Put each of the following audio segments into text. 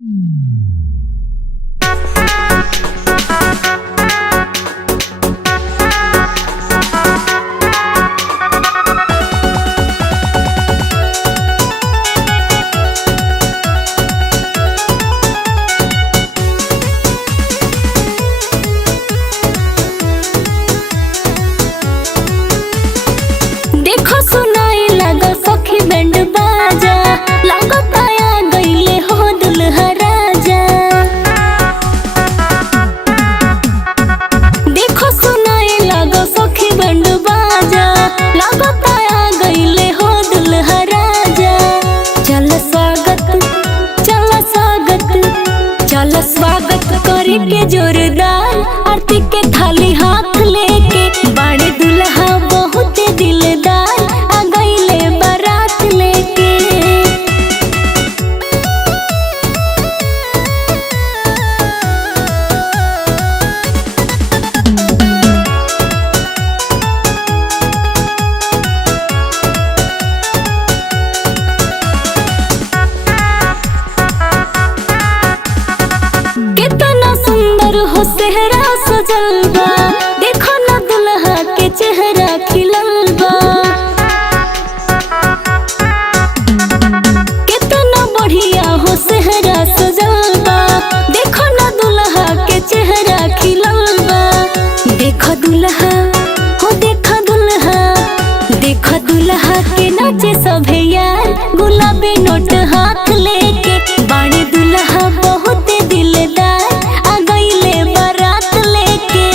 देखो सुनाई लगा सखी बैंड बाजा, लागत आया गईले हो दुल्हा राजा। देखो सुनाई लगा सखी बैंड बाजा, लागत आया गईले हो दुल्हा राजा। चल स्वागत चल स्वागत करे के जोरदार, आरती के थाली हाथ लेके बाड़े दुल्हा बहुत दिलदार, आ गईले बारात लेके। कितना सुंदर हो सेहरा सजल बा, देखो ना दुल्हा के चेहरा खिलल बा। कितना बढ़िया हो सेहरा सजल बा, देखो ना दुल्हा के चेहरा खिलल बा। देखो दुल्हा हो देखो दुल्हा के नाचे सभे यार, गुलाबी नोट हाथ लेके बाणे दुल्हा बहुत दिलदार, आ गईले बारात लेके।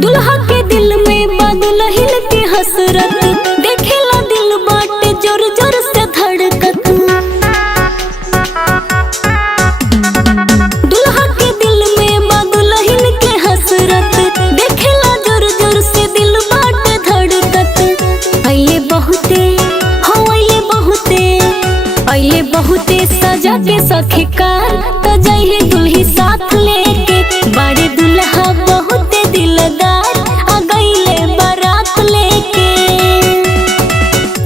दुल्हा के दिल में बा दुल्हन के हसरत, देखेला दिल बाटे जोर जोर से धड़कत। दुल्हा के दिल में बा दुल्हन के हसरत, देखेला जोर जोर से दिल बाटे धड़कत। अइले बहुते सजा के सखी कार, तो जाइए दुल्ही साथ लेके बाड़े दुल्हा बहुत दिलदार, आ गईले बारात लेके।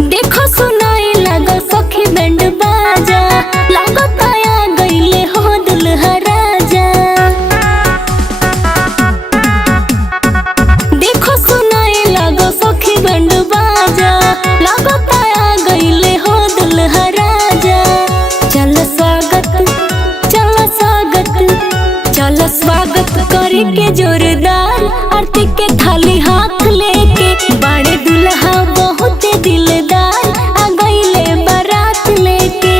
देखो सुनाई लगा सखी बैंड बाजा, लागत आया गईले हो दुल्हा राजा। देखो सुनाई लगा सखी बैंड बाजा, लागत आया गईले हो दुल्हा राजा। चल स्वागत करे के जोरदार, आरती के थाली हाथ लेके बाड़े दुल्हा बहुत दिलदार, आ गईले बारात लेके।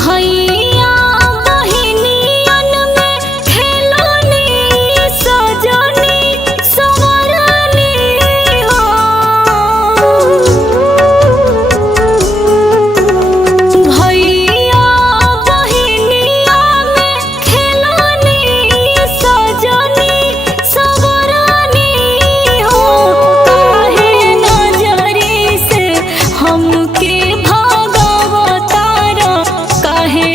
भैया बहिनियन में खेलनी सजनी संवरनी हो। भैया बहिनिया में खेलनी सजनी संवरनी हो। काहे नजरी से हमके भगवतारा, काहे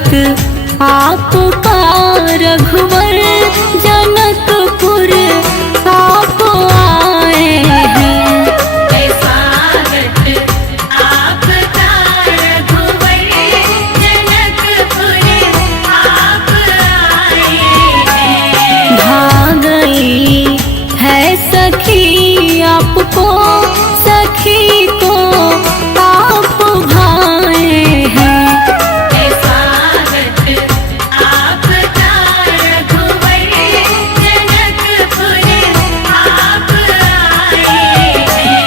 स्वागत आपका रघुवर जनकपुर आप आए हैं। स्वागत आपका रघुवर जनकपुर आप आए हैं। भाग गई है सखी आपको, सखी को आप भाए हैं। स्वागत आपका रघुवर जनकपुर आप आए हैं।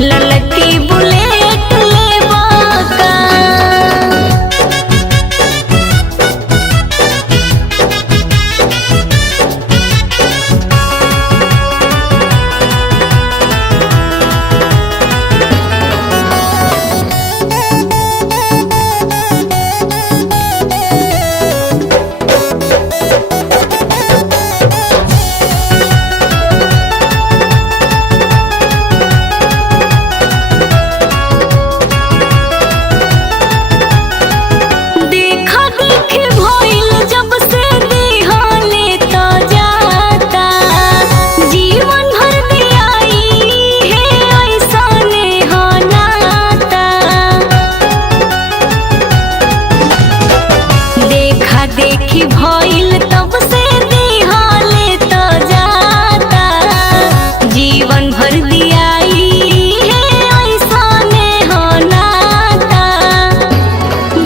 ललकी बुलेट लेबा का। देखा देखी भइल जब से दिहले त जाता, जीवन भर दियाई है ऐसने हो नाता। देखा देखी भइल तब से दिहले त जाता, जीवन भर दियाई है ऐसने हो नाता।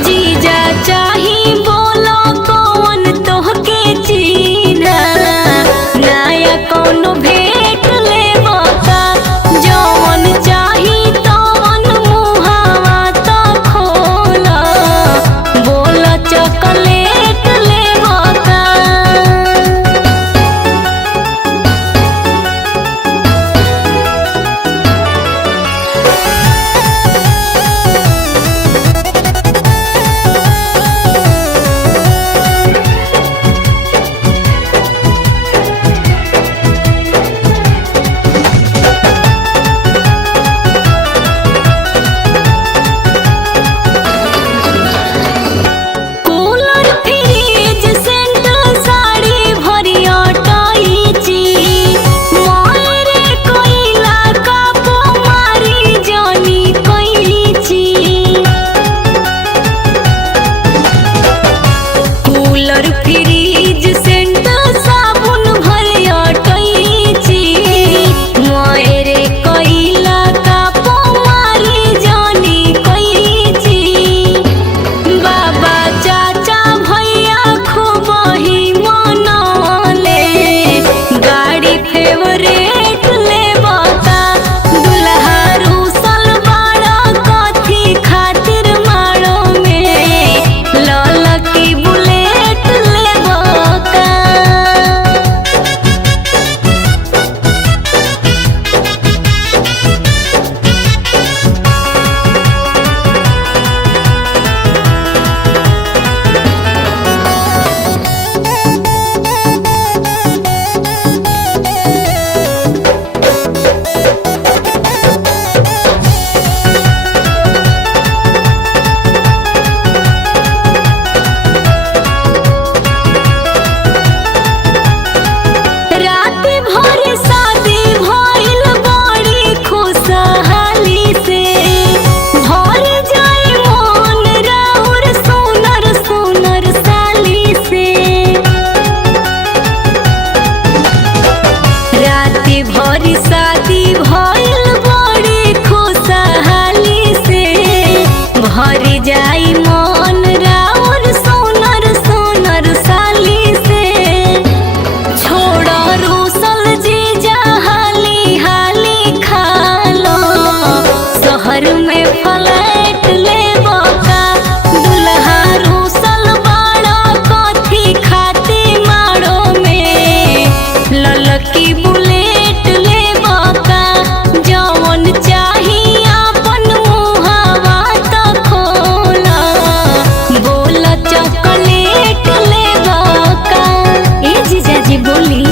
जीजा चाही बोलो कौन तोहके चीना, नया कौनो भेंट लेबा का। जौन चाही तौन मुहावा त खोला, बोला चॉकलेट लेबा का। कूलर फ्रिज सेंट साड़ी भरिया टाइची, मायरे कोइला का मारी जानी कैची। कूलर फ्रिज सेंट साबुन भरिया टाइची, मायरे कोइला का मारी जानी कैची। बाबा चाचा भैया खूब ही मनले, गाड़ी फेवरेट लेबा का। दुल्हा रूसल बाड़ा कथी खातिर मारो में, ललकी बुलेट लेबा का। राति भर शादी भइल बड़ी खुशहाली से, भर जाई मन राउर सुनर सुनर साली से। राति भर शादी भइल बड़ी खुशहाली से, भर जाई मन राउर सुनर सुनर साली से। छोड़ा रूसल जीजा हाली हाली खालो, शहर में फ्लैट लेबा का। दुल्हा रूसल बाड़ा कथी खाती मारो में, ललकी बुलेट लेबा का। जौन चाही आपन मुहावा त खोला, बोला चॉकलेट लेबा का। ए जीजा जी बोली।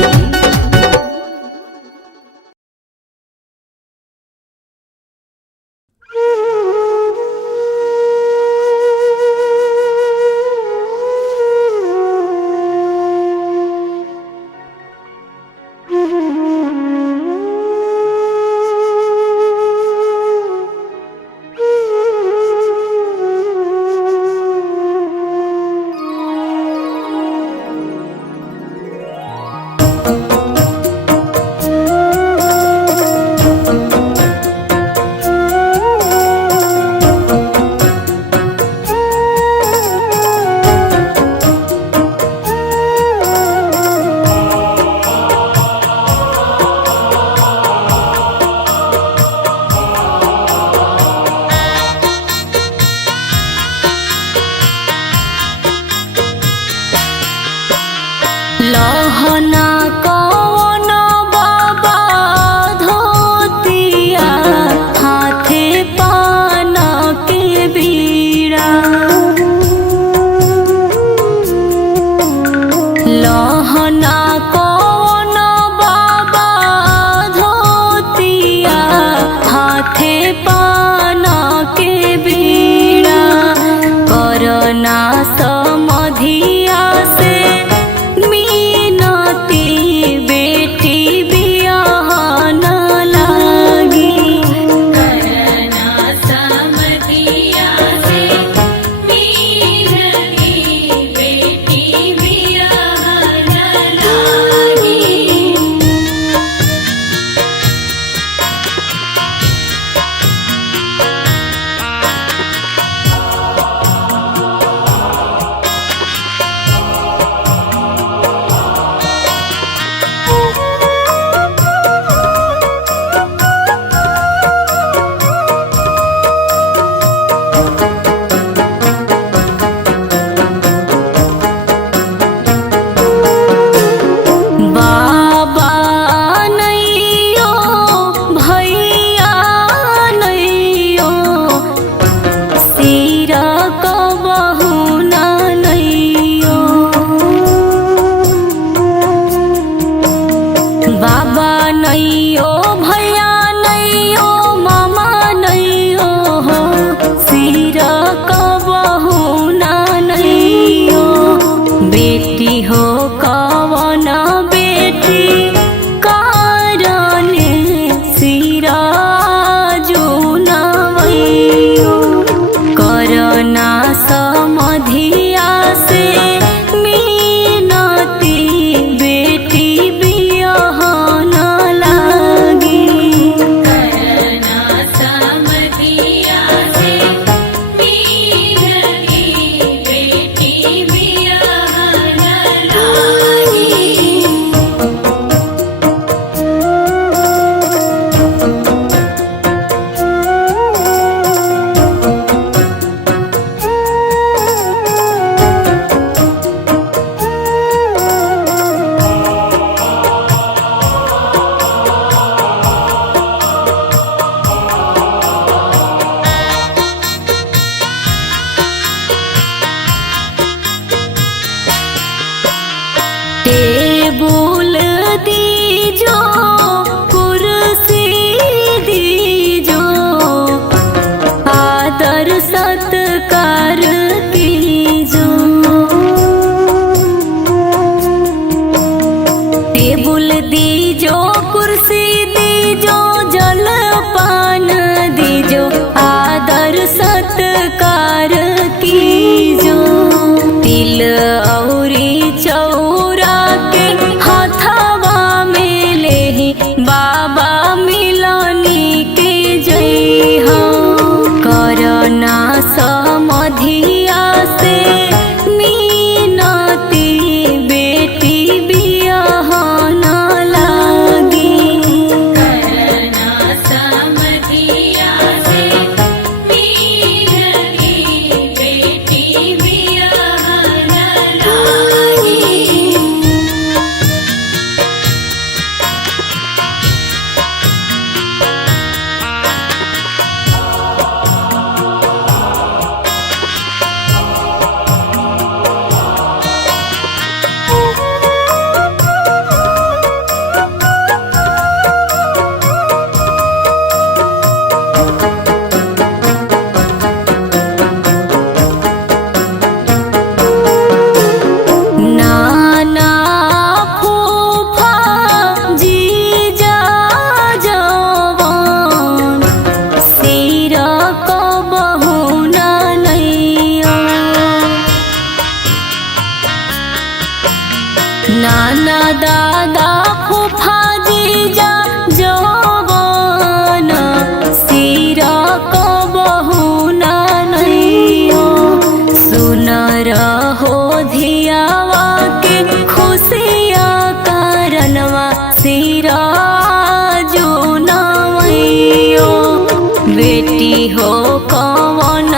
बेटी हो कौन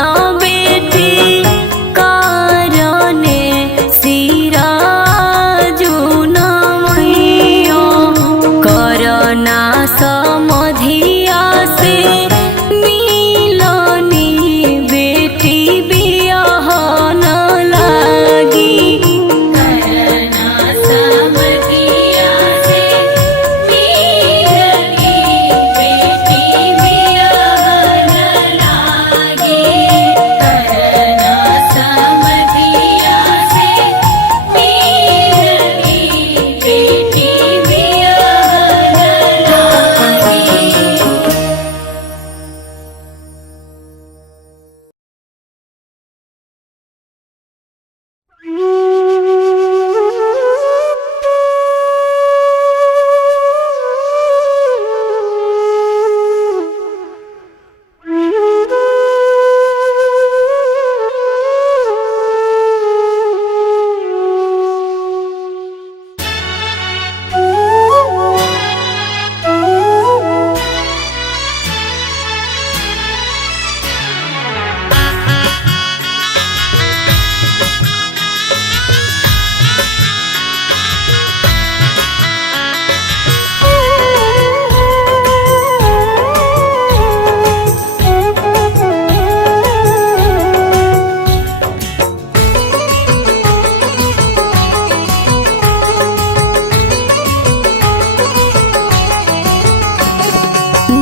बेटी कारणे सिरा जुन मैया करना समधिया से मिलनी बेटी बियाह न लागी करना समधिया से मिलनी बेटी बियाह न लागी करना समधिया से मिलनी बेटी बियाह न लागी।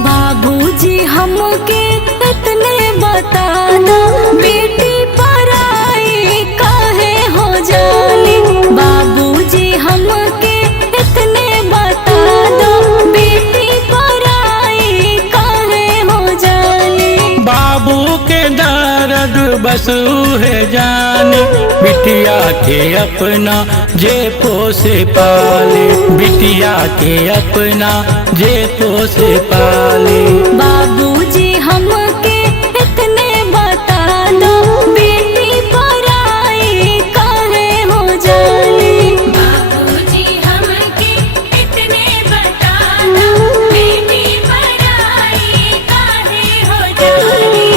बाबूजी हमके इतने बता दो बेटी पराई काहे हो जाली बाबूजी हमके इतने बता दो बेटी पराई काहे हो जाली बाबू के दर्द बस है जाने बिटिया के अपना जे पोसे पाले बिटिया के अपना जे पोसे पाले बाबूजी हमके इतने बता दो बेटी पराई काहे हो जाली बाबूजी हमके इतने बता दो बेटी पराई काहे हो जाली।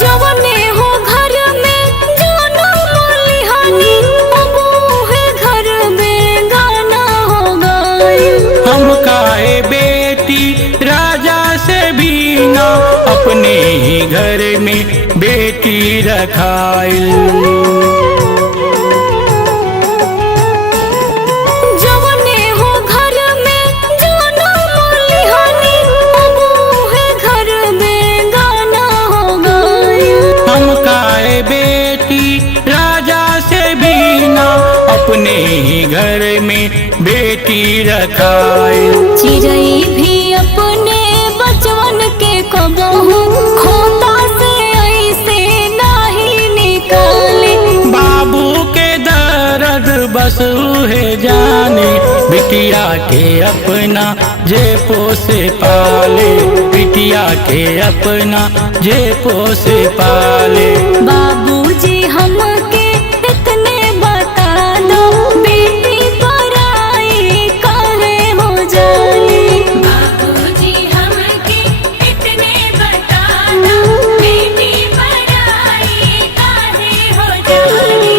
जवने हो घर में जाना मोलिहानी अबू है घर में गाना हो गई हम काहे बेटी राजा से भी ना अपने ही घर में बेटी रखाइल जवने हो घर में जाना मोलिहानी अबू है घर में गाना हो गई हम काहे बेटी राजा से भी ना अपने ही घर में बेटी रखाइल चिड़ै भी अपने बचवन के कबहू खोता से ऐसे नहीं निकाले बाबू के दर्द बस है जाने बिटिया के अपना जे पोसे पाले बिटिया के अपना जे पोसे पाले बाबूजी हमके इतने बता दो बेटी पराई काहे हो जाली बाबूजी हमके इतने बता दो बेटी पराई काहे हो जाली।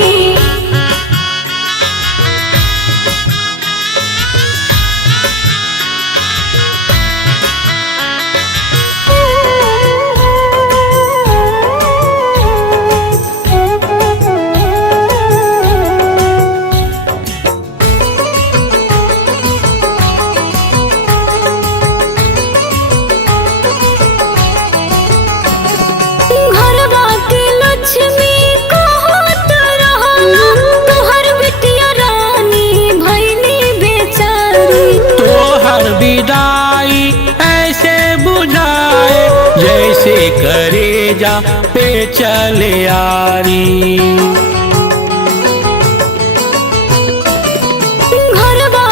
घरवा के लक्ष्मी कहत रहना तोहर बिटिया रानी भैली बेचारी तोहर विदाई ऐसे बुझाए जैसे करेजा पे चले आरी घरवा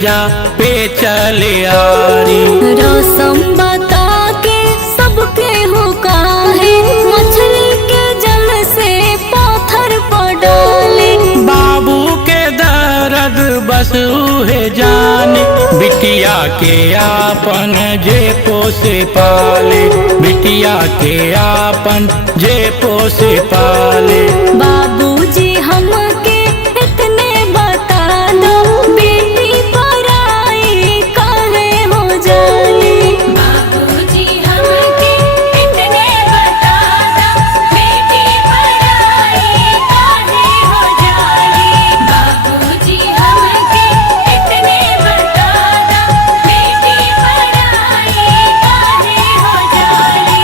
जा पे चले आरी। रसम बता के सबके हो काहे मछली के जल से पाथर पर डाले। बाबू के दर्द बस उहे जाने, बिटिया के आपन जे पोसे पाले, बिटिया के आपन जे पोसे पाले। बाबूजी हमके इतने बता दो बेटी पराई काहे हो जाली। बाबूजी हमके इतने बता दो बेटी पराई काहे हो जाली। बाबूजी हमके इतने बता दो बेटी पराई काहे हो जाली।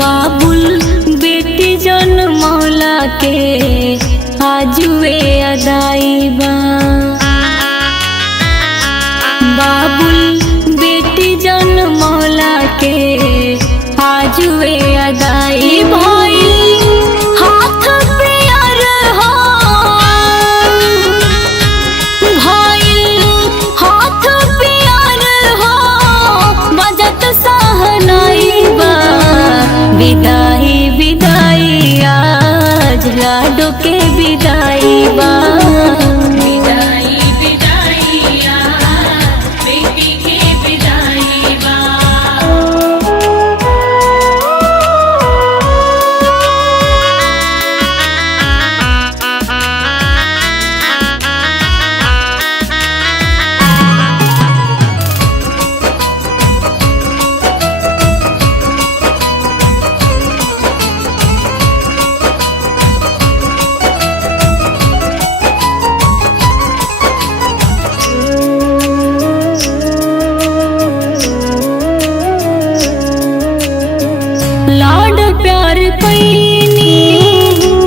बाबुल बेटी जनमौला के आजुए अदाई बा। बाबुल बेटी जनमौला के आजुए अदाई भाई हाथ प्यार हो भाई हाथ प्यार हो बजत सहनाई बा। विदाई विदाई आज लाडो के विदाई बा। विदाई विदाई आज बेटी के विदाई बा। लाड प्यार कैनी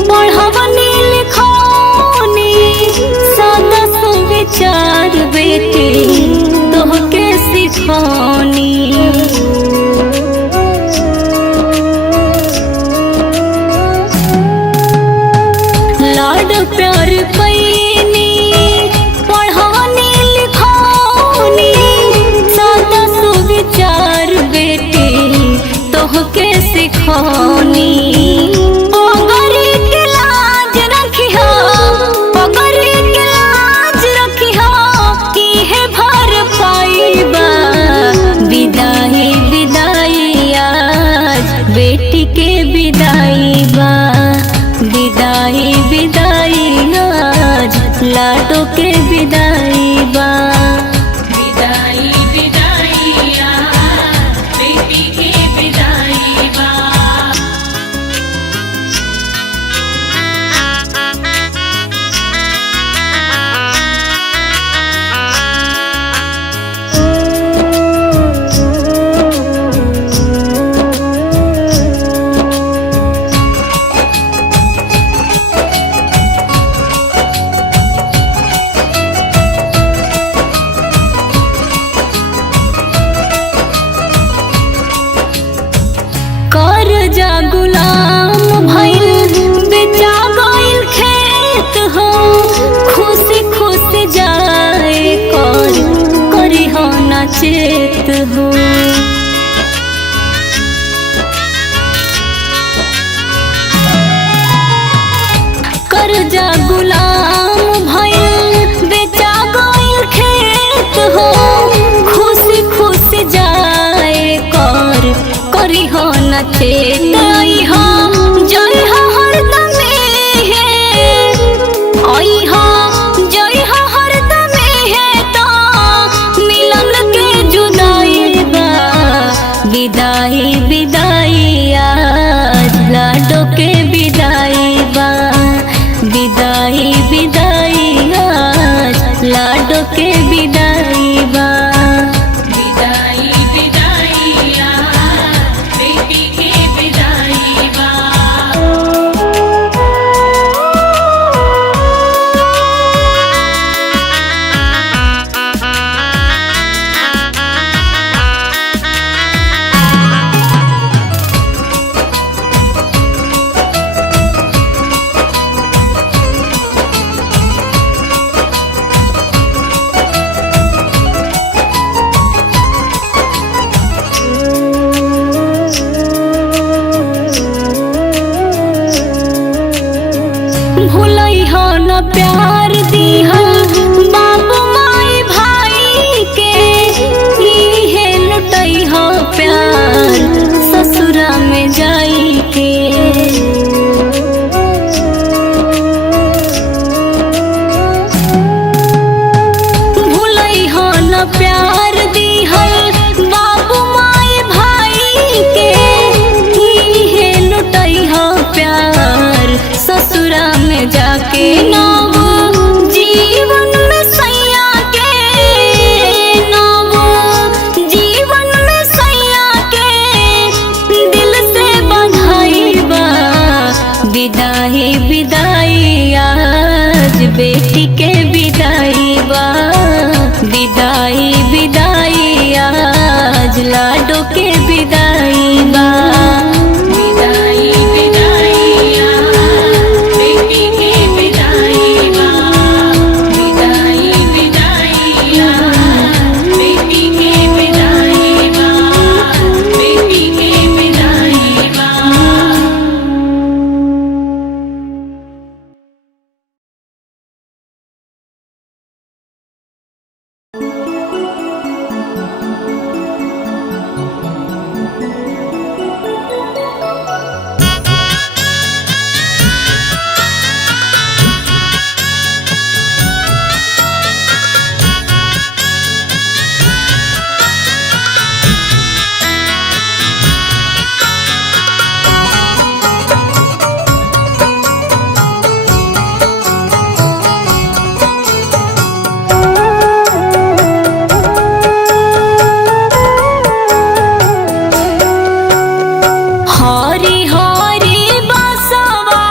पढ़वनी लिखौनी सदा सुविचार बेटी तोहके सिखौनी। लाड प्यार कैनी पढ़वनी लिखौनी सदा सुविचार बेटी तोहके सिखौनी। पगड़ी के लाज रखिहो पगड़ी के लाज रखिहो इहे भर पाइबा। विदाई विदाई आज बेटी के विदाई बा। विदाई विदाई आज लाडो के विदाई बा। विदाई विदाई आज बेटी के विदाई बा। कर जा गुलाम भइल बेचा गइल खेत हो खुशी खुशी जाए कर करी हो ना चेत हो। कर जा गुलाम भइल बेचा गइल खेत हो खुशी खुशी जाए कर करी हो न चेत। आई हो जय हो हरदम है आई हो जय हो हरदम है तो मिलन के जुदाई बा। न प्यार दिहल बाबू माई भाई के, इहे लुटई हो प्यार ससुरा में जाई के। भूलई हो न प्यार दिहल बाबू माई भाई के, इहे लुटई हो प्यार ससुरा में जाके। नव जीवन में सैया के, नव जीवन में सैया के दिल से बंधाई बा। विदाई विदाई आज बेटी के विदाई बा। विदाई विदाई आज लाडो के विदाई बा। विदाई विदाई बेटी के विदाई बा। विदाई विदाई बेटी के विदाई बा। बेटी के विदाई बा। हरी हरी बसवा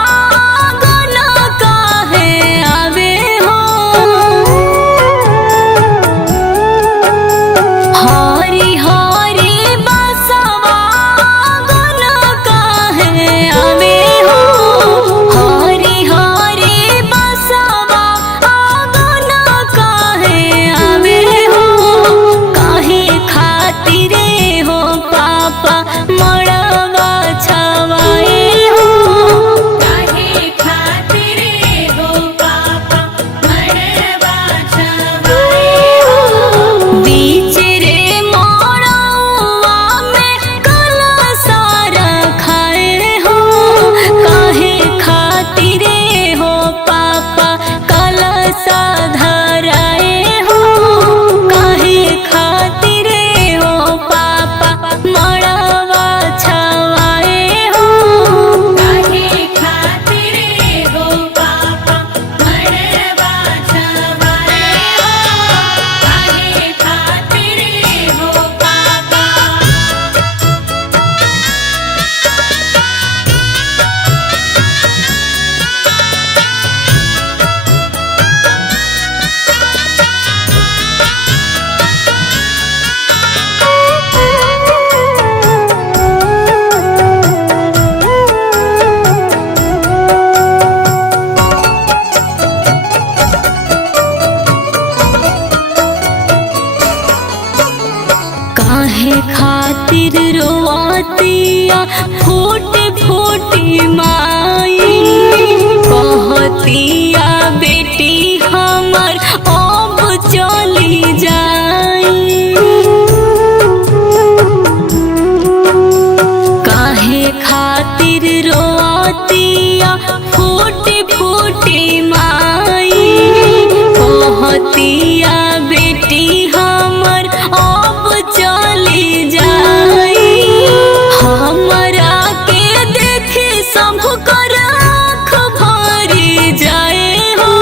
गन काहे आवे हो। हरी हरी बसवा गन काहे आवे हो। हरी हरी बसवा गन काहे आवे हो। काहे खातिरे हो पापा मड़वा छवाए हो। काहे खातिरे हो पापा मड़वा छवाए हो। बीच रे मोड़वा में कलशा रखाए हो। काहे खातिरे हो पापा कलशा धराए हो। काहे खातिरे हो पापा मड़वा छवाए हो। काहे खातिरे हो पापा मड़वा छवाए हो। काहे खातिरे हो पापा। काहे खातिर रोआतिया फूट फूटी माई। कहतिया बेटी हमर अब चली जाई। काहे खातिर रोआतिया फूट फूटी माई। कहतिया बेटी हमर अब चली जाई। हमरा के देखे सब कर आँख भरी जाए हो।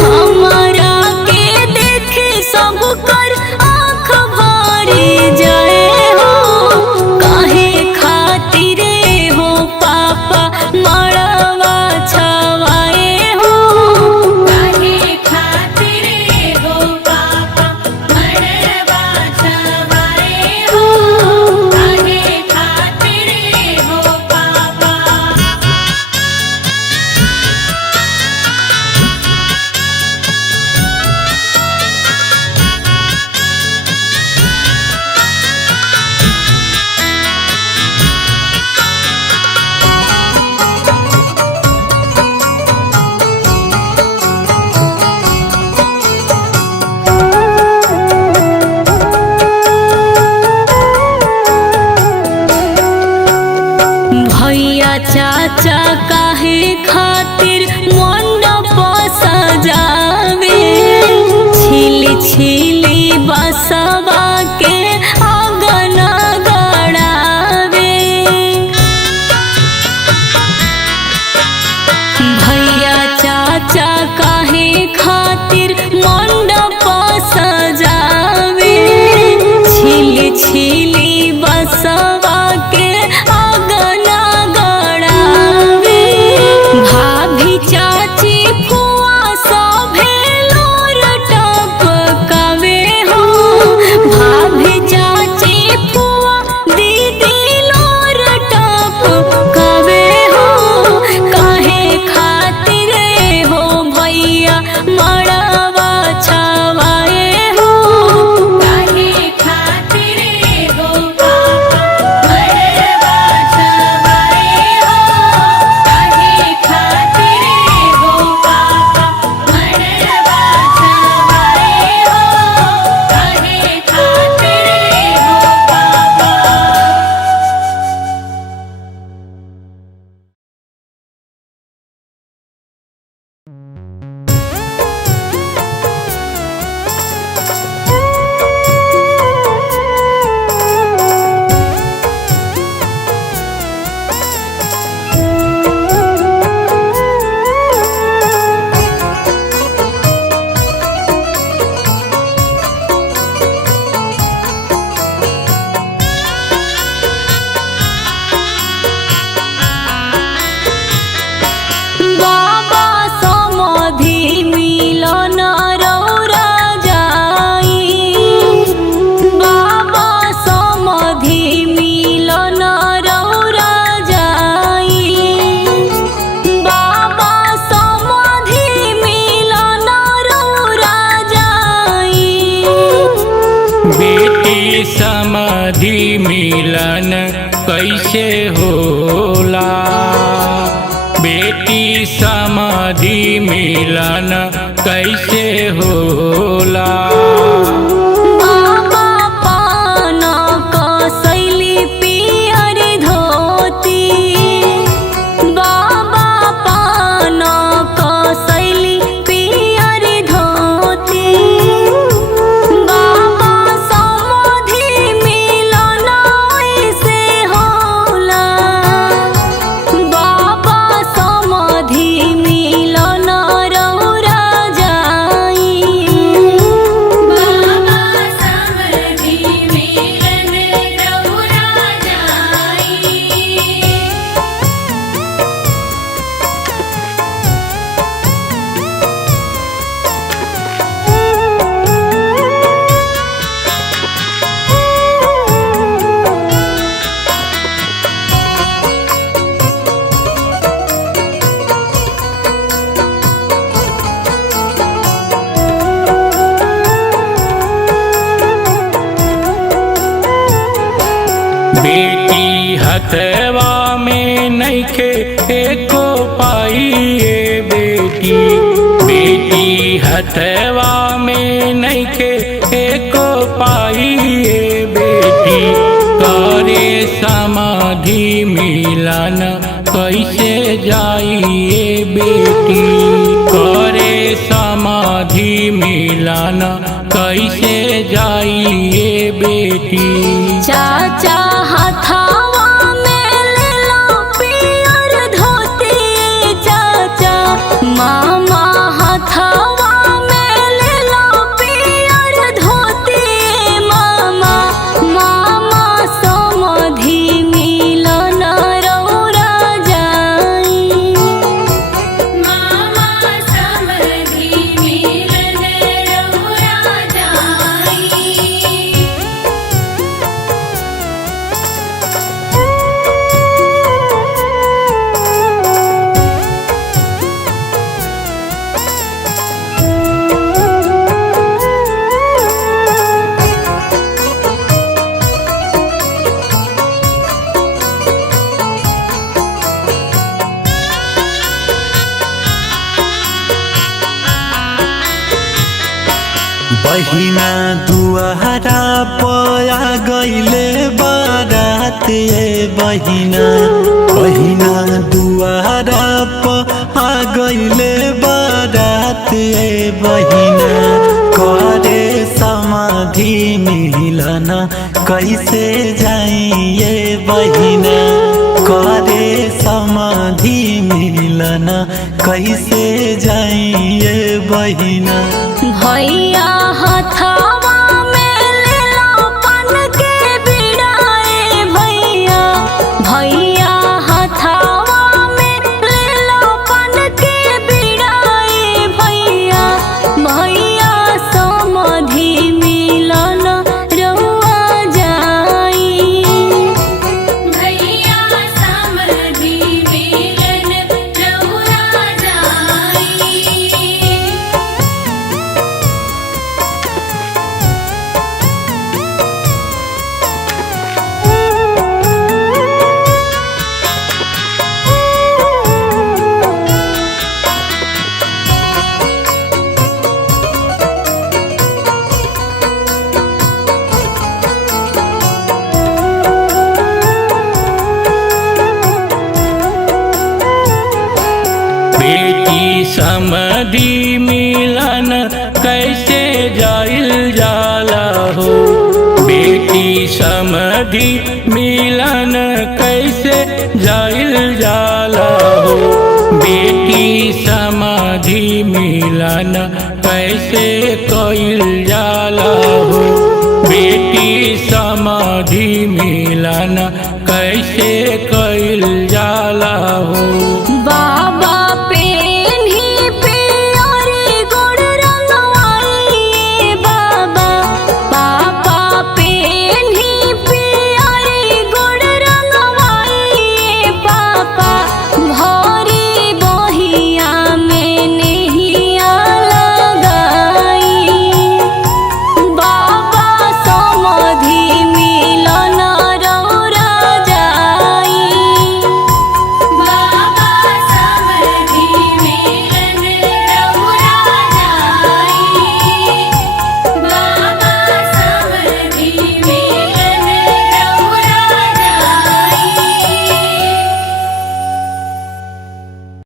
हमरा के देखे सब कर आँख भरी जाए हो। काहे खातिरे हो पापा मड़वा छवाए हो। काहे खातिरे चाचा काहे खातिर मंडप सजावे छिली छिली बसवा के आंगन गड़ावे भैया चाचा काहे खातिर मंडप सजावे छिली छिली बसवा के आंगन गड़ावे भाभी चाची फुआ सभे लोर टपकावे हो भाभी चाची फुआ दीदी लोर टपकावे हो काहे खातिर हो भैया मड़वा छवाए हो काहे खातिर हो पापा मड़वा छवाए हो काहे खातिर हो पापा मड़वा छवाए हो काहे खातिर हो पापा। बाबा समाधि मिलन रौरा जाई बाबा समाधि मिलन रौरा जाई बाबा समाधि मिलन रौरा जाई बेटी समाधि मिलन कैसे होला बेटी समाधि मिलन कैसे होला बाबा पान कसैली पियर धोती बाबा पान कसैली पियर धोती बाबा समाधि मिलन ऐसे होला बाबा समाधि मिलन रौरा जाई बाबा समाधि मिलन रौरा जाई। बेटी हथवा में नइखे एको पाइए बेटी बेटी हथवा में नइखे एको पाइए बेटी करे समाधि मिलन कैसे जाइए बेटी करे समाधि मिलन कैसे जाइए बेटी चाचा हथावा में ले लो पियर धोती चाचा मामा हथावा में ले लो पियर धोती मामा मामा समाधि मिलन रौरा जाई मामा समाधि मिलन रौरा जाई। बहिना दुआरा पया गईले बारात बहिना बहिना दुआरा पया गईले बारात बहिना करे समाधि मिलन कैसे जाइए बहिना करे समाधि मिलन कैसे जाइए बहिना भैया हथावा में ले लो पन के बिड़ाए भैया भैया हथावा में ले लो पन के बिड़ाए भैया भैया समाधि मिलन रउआ जाई भैया समधि मिलन रउआ जाई। बेटी समधि मिलन कैसे जाइल जाला हो बेटी समधि मिलन कैसे जाइल जाला हो बेटी समाधि मिलन कैसे कइल जाला हो बेटी समाधि मिलन कैसे